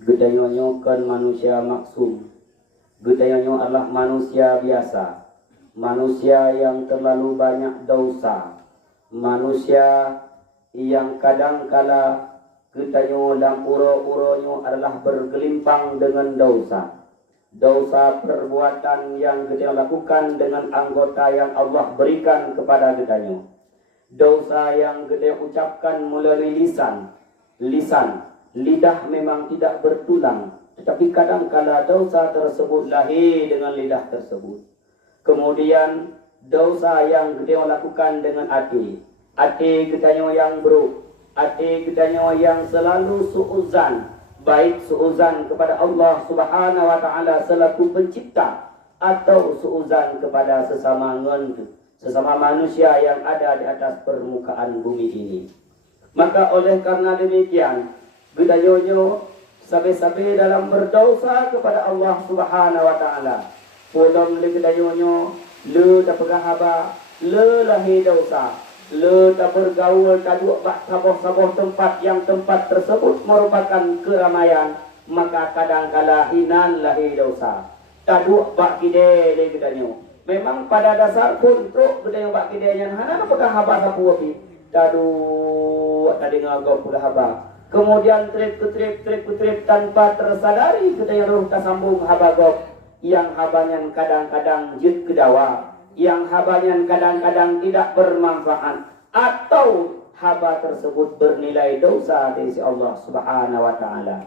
Gedayonyo kan manusia maksum. Gedayonyo adalah manusia biasa, manusia yang terlalu banyak dosa, manusia yang kadang-kala gedayo dan uro-uronyo adalah bergelimpang dengan dosa. Dosa perbuatan yang gedayo lakukan dengan anggota yang Allah berikan kepada gedayo. Dosa yang gedayo ucapkan melalui lisan. Lidah memang tidak bertulang, tetapi kadang-kala dosa tersebut lahir dengan lidah tersebut. Kemudian dosa yang kita lakukan dengan hati kita yang buruk, hati kita yang selalu suuzan, baik suuzan kepada Allah Subhanahu wa taala selaku pencipta atau suuzan kepada sesama manusia yang ada di atas permukaan bumi ini. Maka oleh karena demikian, gedayonyo sabe-sabe dalam berdosa kepada Allah Subhanahu wa taala. Podom le gedayonyo le ta pegahaba, le lahi dosa, le ta bergaul ta duk bak saboh-saboh tempat tersebut merupakan keramaian, maka kadang-kala hinan lahi dosa. Ta duk bak kide le gedanyo. Memang pada dasar pun truk gedayo bak kide yang hana pegahaba sapu api. Ta tadi ngagok pegahaba. Kemudian trip tanpa tersadari kita yang roh tersambung habagok, yang habanya kadang-kadang jut kedawa, yang habanya kadang-kadang tidak bermanfaat, atau haba tersebut bernilai dosa di sisi Allah Subhanahu wa taala.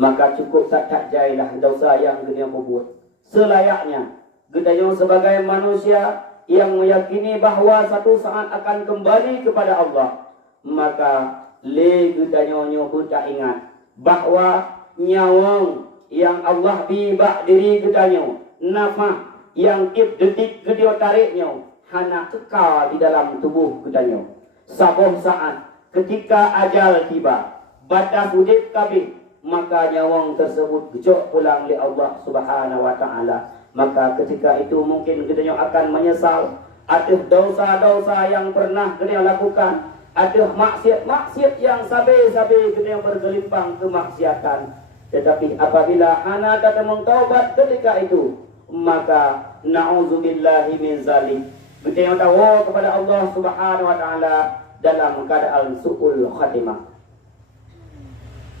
Maka cukup tak jailah dosa yang kita buat. Selayaknya kita sebagai manusia yang meyakini bahawa satu saat akan kembali kepada Allah, maka le gedanyonyo pun tak ingat bahawa nyawang yang Allah bibak diri gedanyo, nafas yang detik gedio tariknya hana kekal di dalam tubuh gedanyo. Saboh saat ketika ajal tiba, batas udip kabeh, maka nyawang tersebut gejok pulang li Allah Subhanahu wa taala. Maka ketika itu mungkin gedanyo akan menyesal atas dosa-dosa yang pernah gedanyo lakukan, ada maksiat yang sabe-sabe kita yang bergelimpang kemaksiatan. Tetapi apabila hana datang mentaubat ketika itu, maka na'udzubillahi min zalik, kita yang tahu kepada Allah Subhanahu wa taala dalam keadaan su'ul khatimah.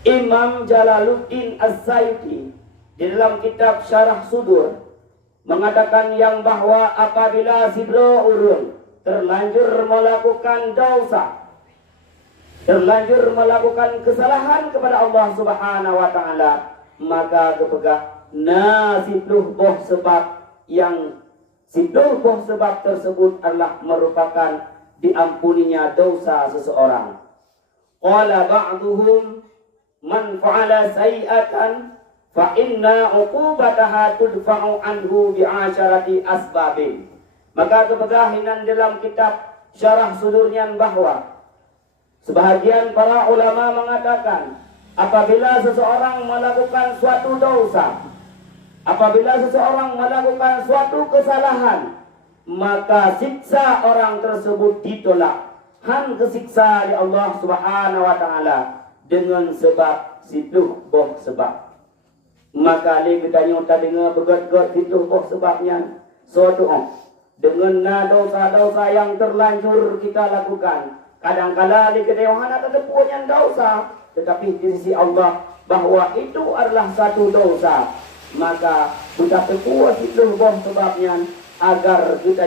Imam Jalaluddin Az-Zaidi di dalam kitab Syarah Sudur mengatakan yang bahwa apabila sibro urun terlanjur melakukan dosa, terlanjur melakukan kesalahan kepada Allah Subhanahu wa taala, maka kepegah nasibluh boh sebab yang sibluh boh sebab tersebut adalah merupakan diampuninya dosa seseorang. Qala ba'duhum man fa'ala sayi'atan fa inna 'uqubataha tudfa'u anhu bi'asharati asbabin. Maka kepegahinan dalam kitab Syarah Sudurnya bahwa sebahagian para ulama mengatakan apabila seseorang melakukan suatu dosa, apabila seseorang melakukan suatu kesalahan, maka siksa orang tersebut ditolak. Han kesiksa di Allah Subhanahu wa taala dengan sebab situ boh sebab. Maka li kita nyota dengar begat-gat situ boh sebabnya suatu dengan dosa-dosa yang terlanjur kita lakukan. Kadang-kala di kedewahan ada punya dosa, tetapi di sisi Allah bahwa itu adalah satu dosa, maka kita terkuat itu sebabnya agar kita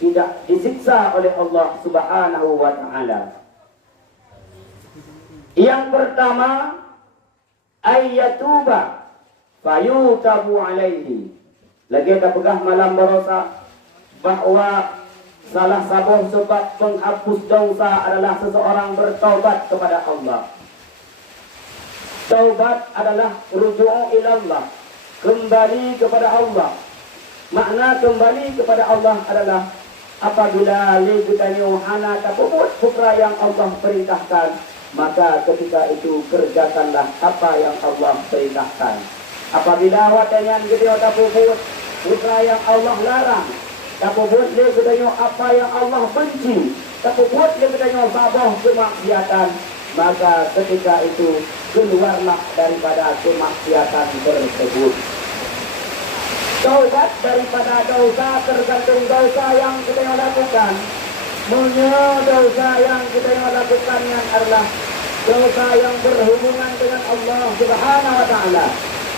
tidak disiksa oleh Allah Subhanahu wa taala. Yang pertama, ayyatuba fayutabu alaihi. Lagi kita pegah malam berosa bahwa salah satu sebab penghapus dosa adalah seseorang bertaubat kepada Allah. Taubat adalah ruju'u ilallah, kembali kepada Allah. Makna kembali kepada Allah adalah apabila ligutanya hana tapubut pukra yang Allah perintahkan, maka ketika itu kerjakanlah apa yang Allah perintahkan. Apabila watanya gede tapubut pukra yang Allah larang, tapubut ligutanya apa yang Allah benci, tapubut ligutanya sabah kemaksiatan, maka ketika itu keluarlah daripada kemaksiatan tersebut. Taubat daripada dosa tergantung dosa yang kita lakukan. Dosa yang kita lakukan yang adalah dosa yang berhubungan dengan Allah Subhanahu wa taala.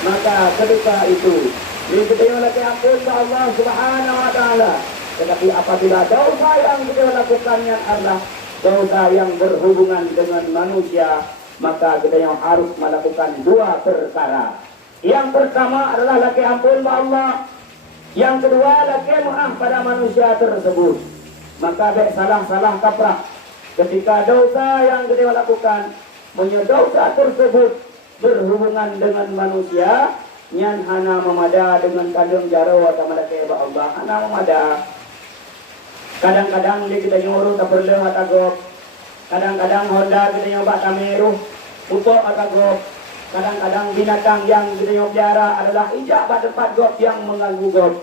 Maka ketika itu kita lakukan ampun kepada Allah Subhanahu wa taala. Tetapi apabila dosa yang kita lakukan yang adalah dosa yang berhubungan dengan manusia, maka kita yang harus melakukan dua perkara. Yang pertama adalah laki ampun kepada Allah. Yang kedua laki maaf pada manusia tersebut. Maka salah kaprah ketika dosa yang kita lakukan, dosa tersebut berhubungan dengan manusia, nyan hana memada dengan kandung jaro atau malaki Allah hana memada. Kadang-kadang dia kita nyuruh tak perlu atagop. Kadang-kadang Honda kita nyoba tameruh upok atagop. Kadang-kadang binatang yang kita pelihara adalah ijak pada tempat gop yang mengganggu gop,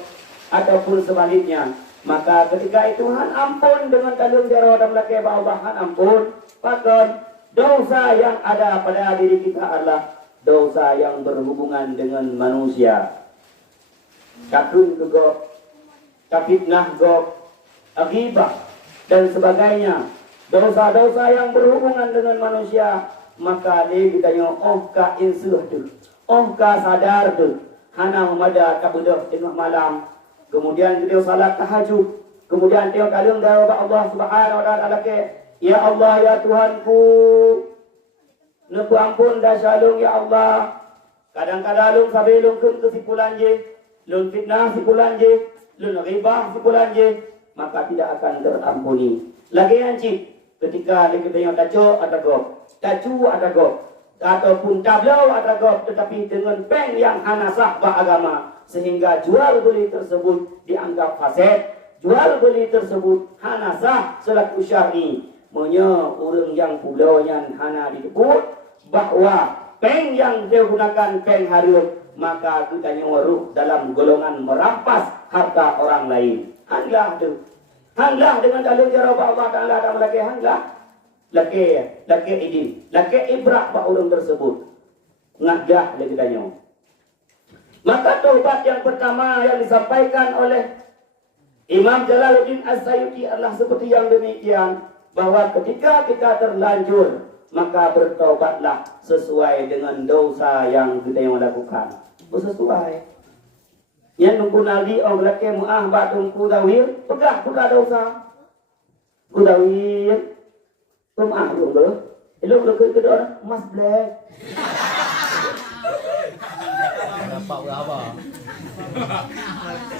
ataupun sebaliknya. Maka ketika itu han ampun dengan kandung jaro dan melaki Allah, han ampun. Bahkan dosa yang ada pada diri kita adalah dosa yang berhubungan dengan manusia. Takun ke gop, fitnah gop, ghibah dan sebagainya. Dosa-dosa yang berhubungan dengan manusia, maka dia ditanya, oh ka insuh tu, oh ka sadar tu, hana memada tak budak tengah malam, kemudian dia salat tahajud, kemudian dia kalung dari Allah Subhanahu wa taala ke, ya Allah ya Tuhanku, nuku ampun dah shalung ya Allah. Kadang-kadang lung sabi lung kesimpulan je, lung fitnah simpulan je, lung ghibah simpulan je, maka tidak akan terampuni. Lagi yang cik, ketika kita yang tacu ada gop, ataupun tablau ada gop, tetapi dengan bank yang hanasah beragama, sehingga jual beli tersebut dianggap fasid, jual beli tersebut hanasah selaku syar'i. Orang yang pulau yang hana disebut bahwa bank yang dia gunakan bank haram, maka kita nyoruk dalam golongan merampas harta orang lain. Hanglah tu. Hanglah dengan dalil jarab Allah Ta'ala dan laki hanglah. Laki idin. Laki ibrah pak orang tersebut. Ngadah lagi tanya. Maka taubat yang pertama yang disampaikan oleh Imam Jalaluddin As-Sayuti adalah seperti yang demikian. Bahwa ketika kita terlanjur, maka bertaubatlah sesuai dengan dosa yang kita yang lakukan. Sesuai. Yang nunggu nabi orang lelaki mu'ah batung kudawir, pegah dosa. Kudawir, mu'ah lu ber, lu kedua mas black. Nampak berapa?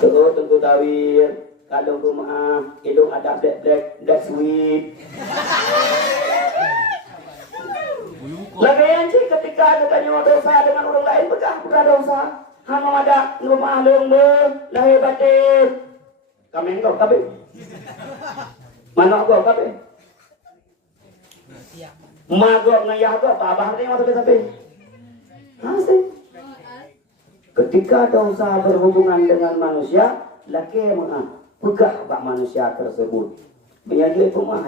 So tunggu dawir, kalau mu'ah, hidung ada black sweet. Lagi yang cik ketika kita nyawa dosa dengan orang lain, pegah dosa. Hama ada rumah lung lahir batin. Kami engkau kabe. Mana kau kabe? Magok ngayah kau, abah ni masuk kabe. Hasil. Ketika dosa berhubungan dengan manusia, laki mana pegah bak manusia tersebut. Menjadi pemah.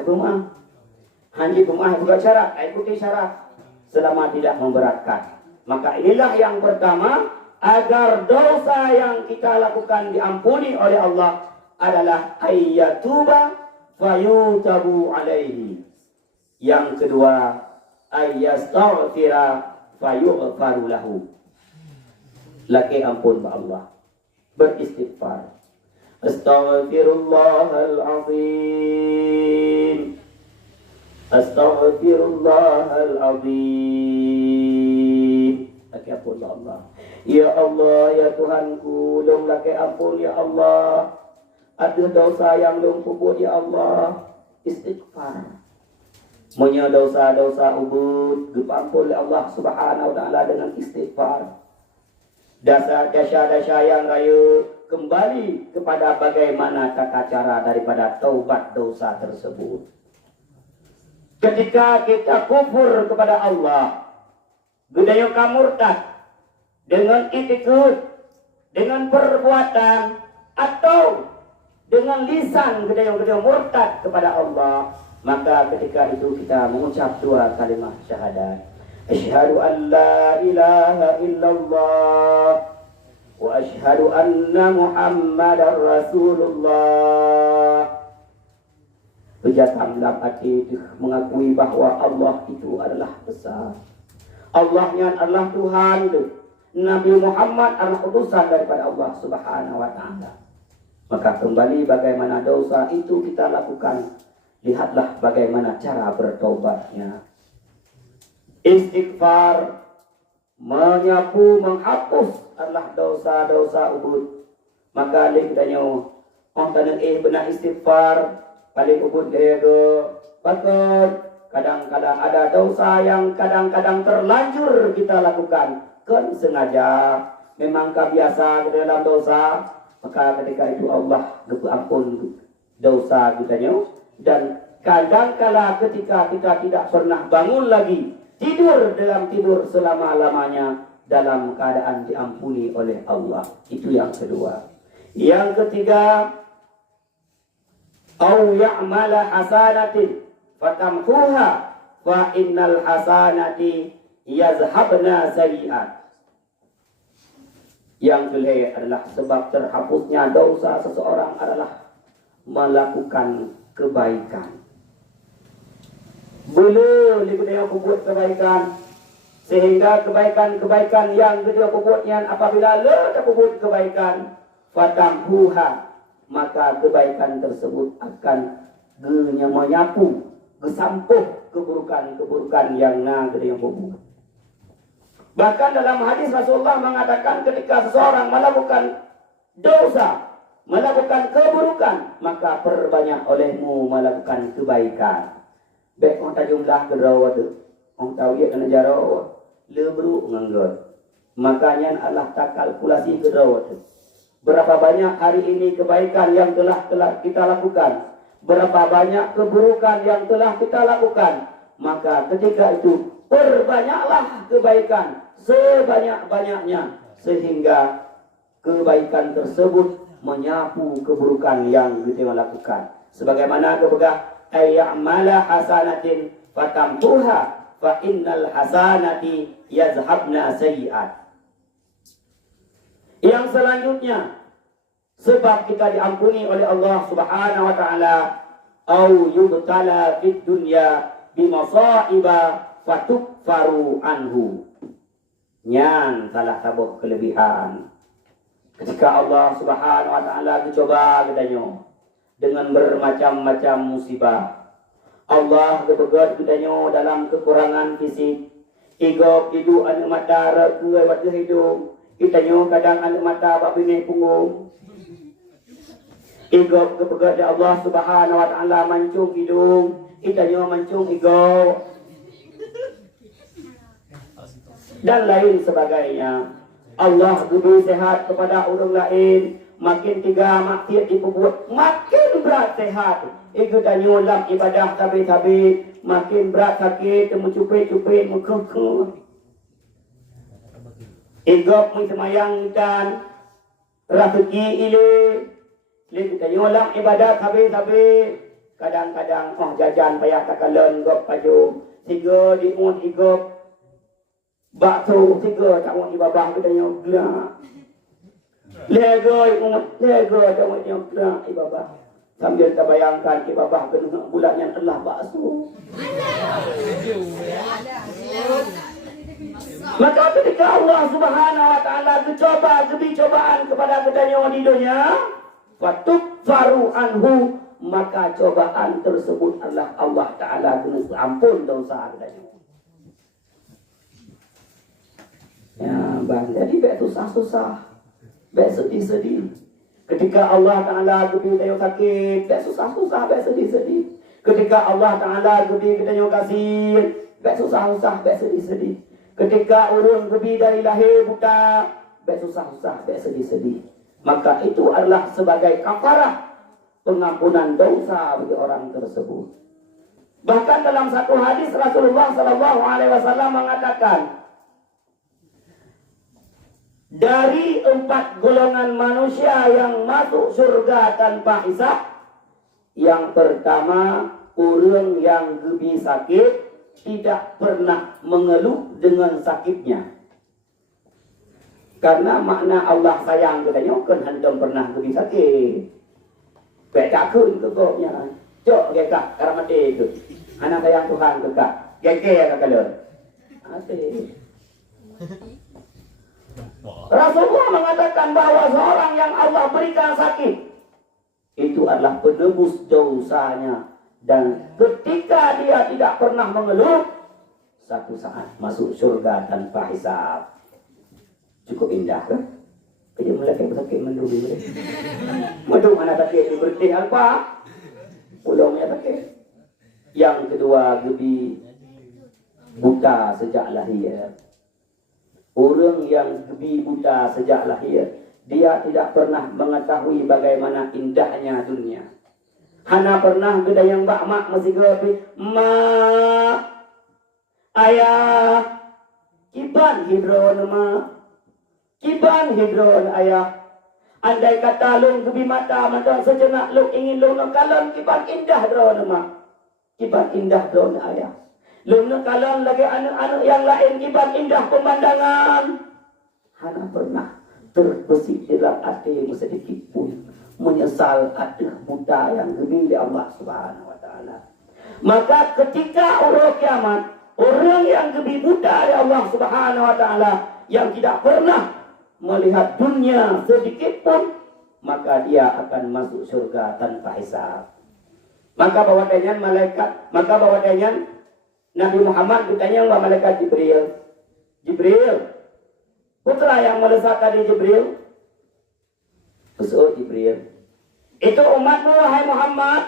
Hanji pemah bukan syarat, ikuti syarat selama tidak memberatkan. Maka inilah yang pertama. Agar dosa yang kita lakukan diampuni oleh Allah adalah ayyatuba fayutabu alaihi. Yang kedua, ayyastaghfira fayughfaru lahu. Laki ampun ba Allah, beristighfar. Astaghfirullahalazim. Astaghfirullahalazim. Laki ampun ba Allah. Ya Allah, ya Tuhanku, lung laki ampun ya Allah. Ada dosa yang lung puput ya Allah. Istighfar. Punya dosa-dosa ubud, ampun ya Allah Subhanahu wa taala dengan istighfar. Dasa yang raya kembali kepada bagaimana tata cara daripada taubat dosa tersebut. Ketika kita kufur kepada Allah, budaya murtad, dengan itikad, dengan perbuatan, atau dengan lisan gede murtad kepada Allah, Maka ketika itu kita mengucap dua kalimat syahadat. Asyhadu an la ilaha illallah wa asyhadu anna Muhammadar Rasulullah. Berjatam dalam hati mengakui bahwa Allah itu adalah besar. Allahnya adalah Tuhan. Nabi Muhammad adalah utusan daripada Allah Subhanahu wa taala. Maka kembali bagaimana dosa itu kita lakukan. Lihatlah bagaimana cara bertobatnya. Istighfar, menyapu, menghapus adalah dosa-dosa ubud. Maka lingkanya orang tanah benar istighfar paling ubud dia ke patut. Kadang-kadang ada dosa yang kadang-kadang terlanjur kita lakukan. Kan sengaja, memang biasa ke dalam dosa, maka ketika itu Allah ampun dosa kitanya. Dan kadang-kala ketika kita tidak pernah bangun lagi, tidur dalam tidur selama-lamanya dalam keadaan diampuni oleh Allah. Itu yang kedua. Yang ketiga, au ya'mala hasanatin fatamhuha fa innal hasanati yazhabna sayyi'at. Yang kedua adalah sebab terhapusnya dosa seseorang adalah melakukan kebaikan. Boleh dia buat kebaikan, sehingga kebaikan-kebaikan yang dia buatnya apabila dia buat kebaikan, fatamhuha, maka kebaikan tersebut akan menyapu, gesampuh keburukan-keburukan yang dia buat. Bahkan dalam hadis Rasulullah mengatakan ketika seseorang melakukan dosa, melakukan keburukan, maka perbanyak olehmu melakukan kebaikan. Baik orang jumlah kerawat tu, orang tahu ia kena jarawat, lebru nganggur. Makanya Allah tak kalkulasi kerawat tu. Berapa banyak hari ini kebaikan yang telah kita lakukan, berapa banyak keburukan yang telah kita lakukan. Maka ketika itu perbanyaklah kebaikan sebanyak-banyaknya, sehingga kebaikan tersebut menyapu keburukan yang kita lakukan. Sebagaimana kebegah ayyamala hasanatin fatamhuha fa innal hasanati yazhabna sayyi'at. Yang selanjutnya, sebab kita diampuni oleh Allah Subhanahu wa taala, au yubtala fid dunya bimasaiba fatukfaru anhu. Nyan salah tabuh kelebihan. Ketika Allah Subhanahu wa taala dicoba katanya dengan bermacam-macam musibah. Allah kebegat katanya dalam kekurangan fisik. Igok hidu anu mata kuai wat hidung. Kitanya kadang anu mata bab bini punggung. Igok kebegat Allah Subhanahu wa taala mancung hidung. Kitanya mancung igok. Dan lain sebagainya. Allah beri sehat kepada orang lain. Makin tiga maksiat diperbuat, makin berat sehat. Ikut nyulam ibadah tabi-tabi, makin berat sakit, mencupit-cupit, mengkengkeng. Igop semayang dan rafiki ile. Kita nyulam ibadah tabi-tabi. Kadang-kadang jajan payah takalan gop paju. Tiga dimun igop. Bakso tiga tak mau ibabah kita yang gelak. Legoi tak mau yang gelak ibabah. Sambil kita bayangkan ibabah kena bulannya telah bakso. Maka ketika Allah Subhanahu wa taala mencoba cobaan kepada kita yang di dunia, fatukfaru anhu, maka cobaan tersebut adalah Allah taala kena ampun dosa kita. Ya, bang. Jadi baik susah-susah, baik sedih-sedih. Ketika Allah Taala beri kita sakit, baik susah-susah, baik sedih-sedih. Ketika Allah Taala beri kita kasih, baik susah-susah, baik sedih-sedih. Ketika urun beri dari lahir buta, baik susah-susah, baik sedih-sedih. Maka itu adalah sebagai kafarah pengampunan dosa bagi orang tersebut. Bahkan dalam satu hadis Rasulullah SAW mengatakan, dari 4 golongan manusia yang masuk surga tanpa hisab, yang pertama orang yang gebi sakit tidak pernah mengeluh dengan sakitnya. Karena makna Allah sayang katanya kan hendak pernah gebi sakit. Baik tak kun ke koknya. Cok gekak karena mati itu. Anak sayang Tuhan gekak. Geke ya kalau. Ate. Rasulullah mengatakan bahwa seorang yang Allah berikan sakit itu adalah penebus dosanya, dan ketika dia tidak pernah mengeluh, satu saat masuk surga tanpa hisab. Cukup indah kan? Kerja melaki sakit mendung. Mendung mana sakit berhenti apa? Pulau punya sakit. Yang kedua, gebi buta sejak lahir. Orang yang gebi buta sejak lahir, dia tidak pernah mengetahui bagaimana indahnya dunia. Hana pernah gede yang mak masih gebi, ma, ayah, kiban hidron ma, kiban hidron ayah. Andai kata lung gebi mata sejenak lung ingin lung kalon kiban indah dron ma, kiban indah dron ayah. Lung kalon lagi anak-anak yang lain kiban indah pemandangan. Hana pernah terbesit dalam hati sedikit pun menyesal ada buta yang gemili Allah Subhanahu wa taala. Maka ketika orang kiamat, orang yang gebi buta oleh Allah Subhanahu wa taala yang tidak pernah melihat dunia sedikit pun, maka dia akan masuk surga tanpa hisab. Maka bawadannya Nabi Muhammad bertanya kepada malaikat Jibril. Jibril, putra yang melesat tadi Jibril. Jibril. Itu umatmu wahai Muhammad.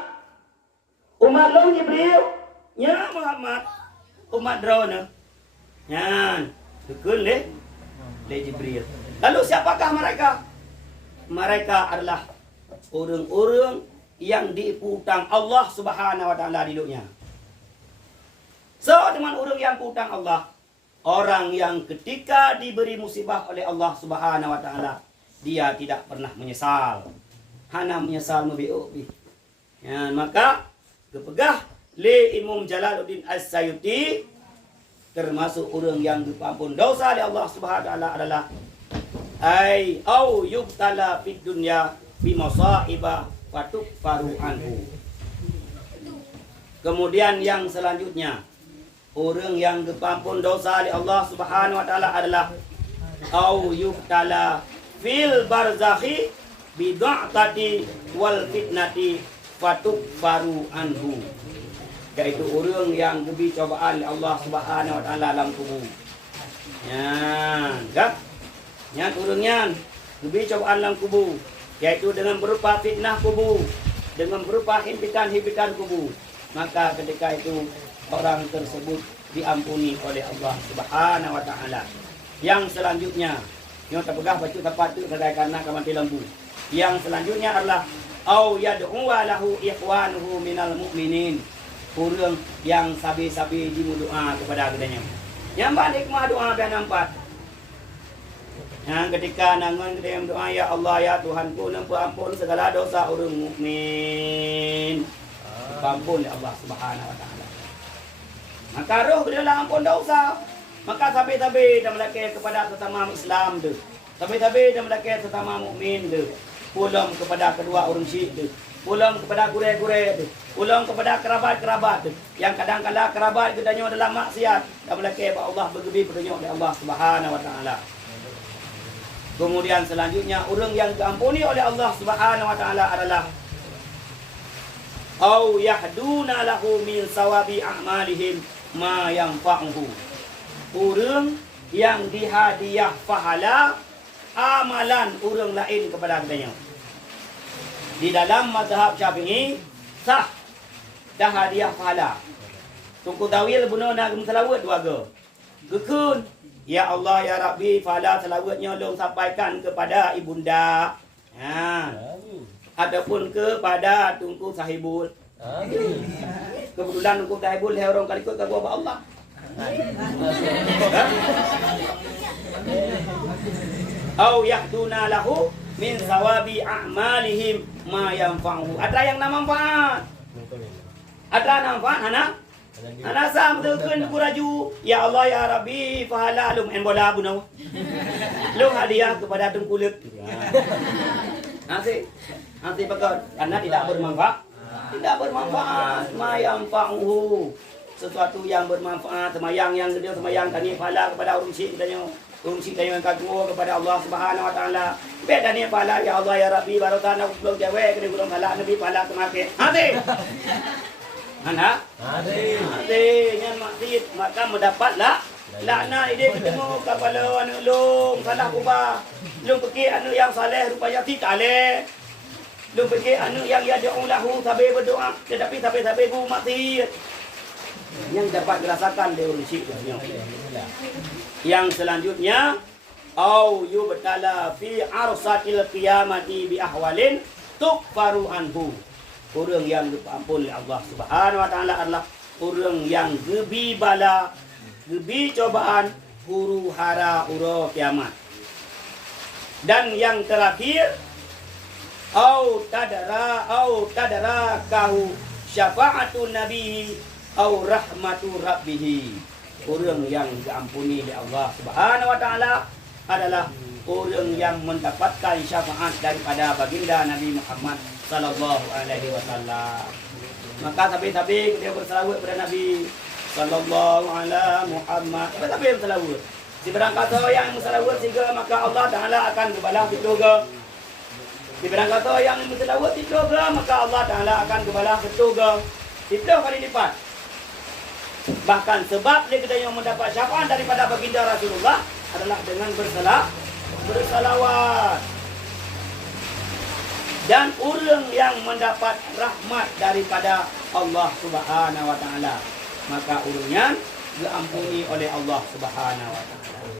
Umat lu Jibril. Ya Muhammad. Umat drone. Yan. Tukun le Jibril. Lalu siapakah mereka? Mereka adalah orang-orang yang diutang Allah Subhanahu wa taala di dunia. So, dengan orang yang utang Allah, orang yang ketika diberi musibah oleh Allah Subhanahu wa taala, dia tidak pernah menyesal. Hana menyesal mebiubi. Ya, maka kepegah li Imam Jalaluddin As-Sayuti termasuk orang yang diampun dosa oleh Allah Subhanahu wa taala adalah au yubtala fid dunya bi masaiba fatukfaru anhu. Kemudian yang selanjutnya, orang yang diampun dosa oleh Allah Subhanahu wa taala adalah au yubtala fil barzakhi bid'ati wal fitnati fatukfaru anhu. Yaitu orang yang diberi cobaan oleh Allah Subhanahu wa taala dalam kubur. Ya, turunnya diberi cobaan dalam kubur, yaitu dengan berupa fitnah kubur, dengan berupa himpitan-himpitan kubur. Maka ketika itu orang tersebut diampuni oleh Allah Subhanahu wa taala. Yang selanjutnya, yang terpegah baca tepat itu karena mati lembu. Yang selanjutnya adalah au yad'u lahu ikhwanuhu minal mu'minin. Orang yang sabi-sabi doa kepada kepadanya. Yang balik mah doa dan nampak. Yang ketika nangon kita doa, ya Allah ya Tuhanku, ampun segala dosa orang mukmin. Ampun ya Allah Subhanahu wa taala. Maka roh dia lah ampun dosa. Maka sabi-sabi dan melaki kepada sesama Islam tu. Sabi-sabi dan melaki sesama mukmin tu. Pulang kepada kedua orang syik tu. Pulang kepada gure-gure tu. Pulang kepada kerabat-kerabat tu. Yang kadang-kadang kerabat kedanya dalam maksiat. Dan melaki Allah bergebi pedanya oleh Allah Subhanahu wa taala. Kemudian selanjutnya, orang yang diampuni oleh Allah Subhanahu wa taala adalah au yahduna lahu min sawabi a'malihim ma yanfa'uhu. Orang yang dihadiah pahala amalan orang lain kepada katanya. Di dalam mazhab Syafi'i sah dah hadiah pahala. Tungku tawil bunuh nak selawat dua go. Gekun, ya Allah ya Rabbi, pahala selawatnya long sampaikan kepada ibunda. Ha. Ataupun kepada tungku sahibul. Kebetulan tungku sahibul hai orang kali ikut ke gua Allah. Au yahduna lahu min sawabi a'malihim ma yanfa'uhu. Ada yang nama manfaat. Ada nampak anak? Anak sam terken kuraju. Ya Allah ya Rabbi pahala lum en bola bunau. Lum hadiah kepada tengkulit. Nasi bagus. Karena tidak bermanfaat. Tidak bermanfaat. Mayang panghu. Sesuatu yang bermanfaat. Semayang yang gede, semayang tani pahala kepada urung syik katanya. Urung syik tanya yang kagum kepada Allah Subhanahu wa taala. Beda ni pahala ya Allah ya Rabbi barokah nak belum cewek kena gulung pahala nabi pahala kemakai. Nasi. Anak? Nasi. Yang maksud maka mendapatlah laknat ide bertemu kepala anu long salah kubah. Long pergi anu yang saleh rupanya tidak leh. Long pergi anu yang ya doa lahu sampai berdoa tetapi sampai bu mati. Yang dapat dirasakan dari urung syik. Yang selanjutnya au yubtala fi arsatil qiyamati bi ahwalin tukfaru anhu. Orang yang diampun oleh Allah Subhanahu wa taala adalah orang yang gebi bala, gebi cobaan, huru hara uro kiamat. Dan yang terakhir au tadara kahu syafaatun nabi au rahmatu rabbih. Orang yang diampuni oleh Allah Subhanahu wa taala adalah orang yang mendapatkan syafaat daripada baginda Nabi Muhammad sallallahu alaihi wasallam. Maka sampai-sampai dia berselawat kepada Nabi sallallahu alaihi Muhammad. Sampai berselawat. Si barang kata yang berselawat sehingga maka Allah Taala akan berbalas di surga. Si barang kata yang berselawat di surga maka Allah Taala akan berbalas di surga. 10 kali lipat. Bahkan sebab dia kita yang mendapat syafaat daripada baginda Rasulullah adalah dengan bersalawat. Dan orang yang mendapat rahmat daripada Allah Subhanahu wa taala, maka orangnya diampuni oleh Allah Subhanahu wa taala.